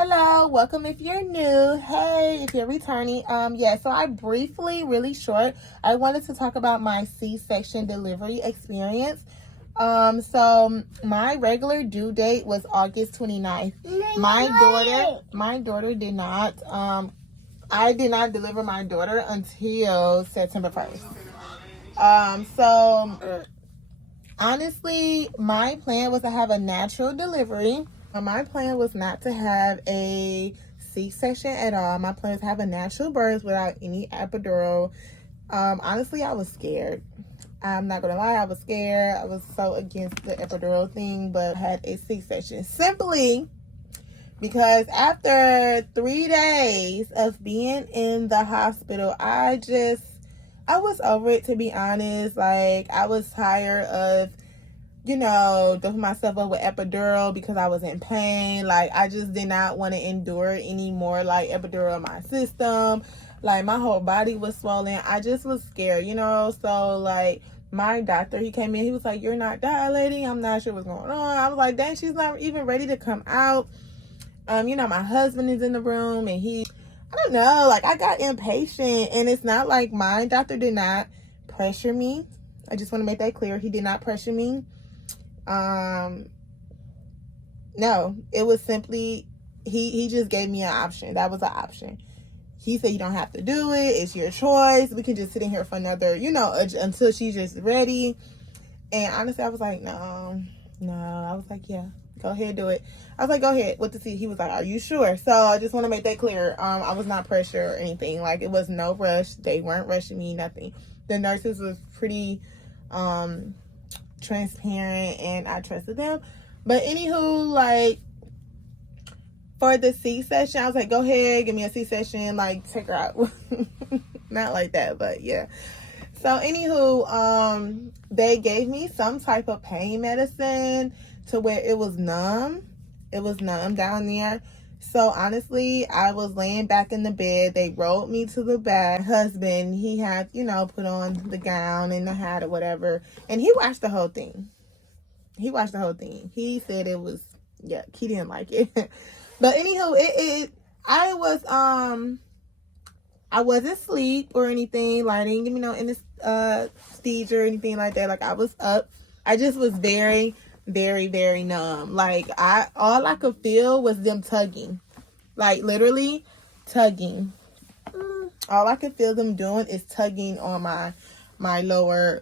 Hello, welcome if you're new. Hey, if you're returning. So I briefly, really short, I wanted to talk about my C-section delivery experience. So my regular due date was August 29th. My daughter did not, I did not deliver my daughter until September 1st. Honestly, my plan was to have a natural delivery. My plan was not to have a C-section at all. My plan was to have a natural birth without any epidural. Honestly, I was scared. I'm not gonna lie, I was scared. I was so against the epidural thing, but I had a C-section simply because after 3 days of being in the hospital, I was over it, to be honest. Like, I was tired of, doping myself up with epidural because I was in pain. Like, I just did not want to endure any more, like, epidural in my system. Like, my whole body was swollen. I just was scared, So, like, my doctor, he came in, he was like, "You're not dilating." I'm not sure what's going on. I was like, dang, she's not even ready to come out. My husband is in the room, and I don't know, like, I got impatient. And it's not like my doctor did not pressure me. I just want to make that clear. He did not pressure me. No, it was simply, he just gave me an option. That was an option. He said, "You don't have to do it. It's your choice. We can just sit in here for another, until she's just ready." And honestly, I was like, no. I was like, yeah, go ahead, do it. I was like, go ahead with the seat. He was like, "Are you sure?" So I just want to make that clear. I was not pressured or anything. Like, it was no rush. They weren't rushing me, nothing. The nurses was pretty transparent, and I trusted them. But anywho, like, for the C-section, I was like, go ahead, give me a C-section, like, take her out. Not like that, but yeah. So anywho, they gave me some type of pain medicine to where it was numb. It was numb down there. So honestly, I was laying back in the bed. They rolled me to the back. My husband, he had, put on the gown and the hat or whatever. And he watched the whole thing. He said it was, yeah, he didn't like it. But anywho, I wasn't asleep or anything. Like, I didn't give me no anesthesia or anything like that. Like, I was up. I just was very, very, very numb. Like, all I could feel was them tugging. Like, literally tugging. All I could feel them doing is tugging on my lower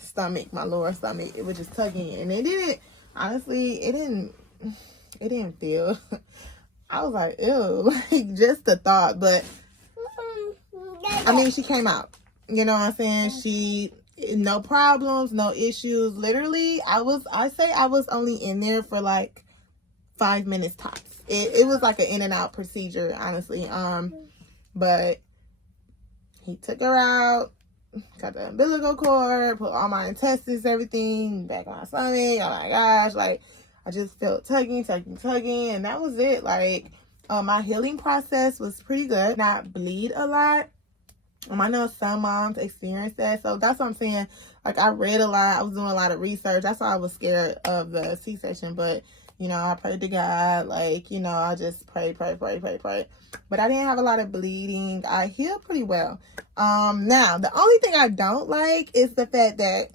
stomach. It was just tugging, and it didn't feel. I was like, ew, like, just the thought. But I mean, she came out. You know what I'm saying? She, no problems, no issues. Literally, I was only in there for like 5 minutes tops. It was like an in and out procedure, honestly. But he took her out, cut the umbilical cord, put all my intestines, everything back on my stomach. Oh my gosh, like, I just felt tugging, and that was it. Like, my healing process was pretty good. Not bleed a lot. I know some moms experience that, so that's what I'm saying. Like, I read a lot. I was doing a lot of research. That's why I was scared of the C-section. But, I prayed to God. Like, I just pray. But I didn't have a lot of bleeding. I healed pretty well. Now, the only thing I don't like is the fact that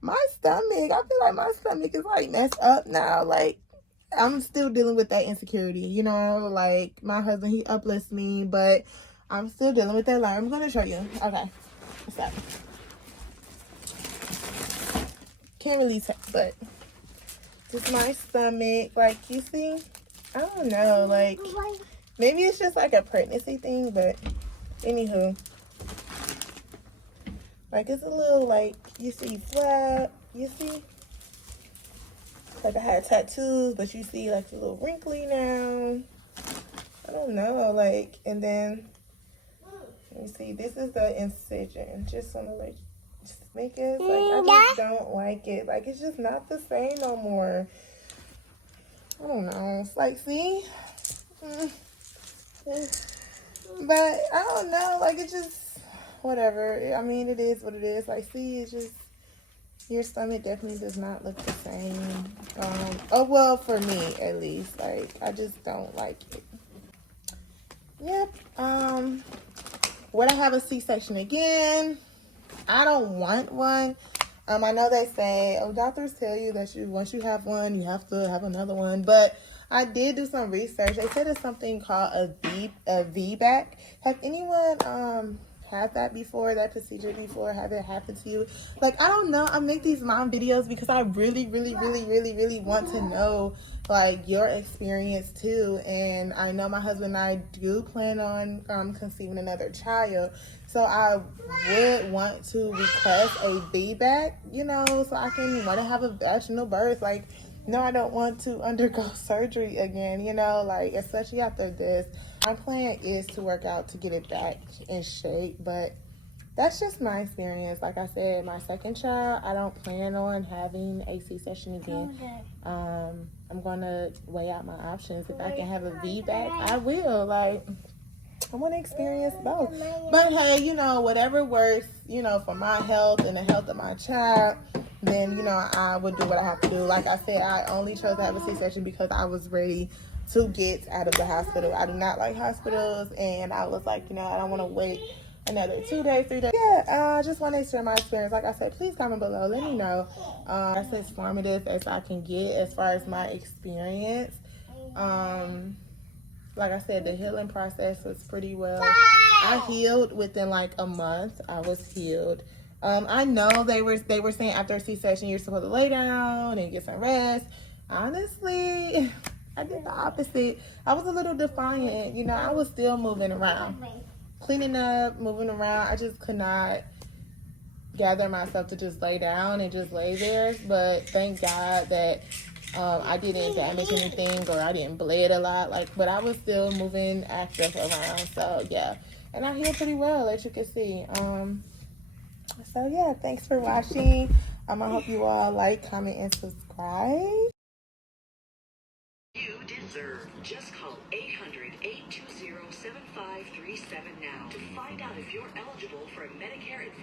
my stomach, I feel like my stomach is, like, messed up now. Like, I'm still dealing with that insecurity, like, my husband, he uplifts me, but I'm still dealing with that. Like, I'm going to show you. Okay. Stop. Can't really tell, but just my stomach, like, you see? I don't know, like, maybe it's just, like, a pregnancy thing, but anywho. Like, it's a little, like, you see flat, you see? Like, I had tattoos, but you see, like, a little wrinkly now. I don't know, like, and then, let me see, this is the incision. Just want to, like, just make it, like, I just don't like it. Like, it's just not the same no more. I don't know. It's like, see? But, I don't know, like, it just, whatever. I mean, it is what it is. Like, see, it's just, Your stomach definitely does not look the same. Oh, well, for me, at least. Like, I just don't like it. Yep. Would I have a C-section again? I don't want one. I know they say, oh, doctors tell you that once you have one, you have to have another one. But I did do some research. They said it's something called a VBAC. Have anyone had that before, that procedure before? Have it happened to you? Like, I don't know. I make these mom videos because I really want to know, like, your experience too. And I know my husband and I do plan on conceiving another child. So I would want to request a VBAC, you know, so I can want to have a vaginal birth. Like, no, I don't want to undergo surgery again, you know, like, especially after this. My plan is to work out to get it back in shape, but that's just my experience. Like I said, my second child, I don't plan on having a C-section again. I'm going to weigh out my options. If I can have a VBAC, I will. Like, I want to experience both. But hey, you know, whatever works, you know, for my health and the health of my child, then, you know, I would do what I have to do. Like I said, I only chose to have a C-section because I was ready to get out of the hospital. I do not like hospitals, and I was like, you know, I don't want to wait another 2 days, 3 days. Yeah, I just want to share my experience. Like I said, please comment below. Let me know. That's as formative as I can get as far as my experience. Like I said, the healing process was pretty well. I healed within like a month. I was healed. I know they were saying after a C-section you're supposed to lay down and get some rest. Honestly, I did the opposite. I was a little defiant. You know, I was still moving around, cleaning up, moving around. I just could not gather myself to just lay down and just lay there. But thank God that I didn't damage anything or I didn't bleed a lot. Like, but I was still moving active around. So yeah, and I healed pretty well, as you can see. So yeah, thanks for watching. I hope you all like, comment, and subscribe. You deserve. Just call 800-820-7537 now to find out if you're eligible for a Medicare Advantage.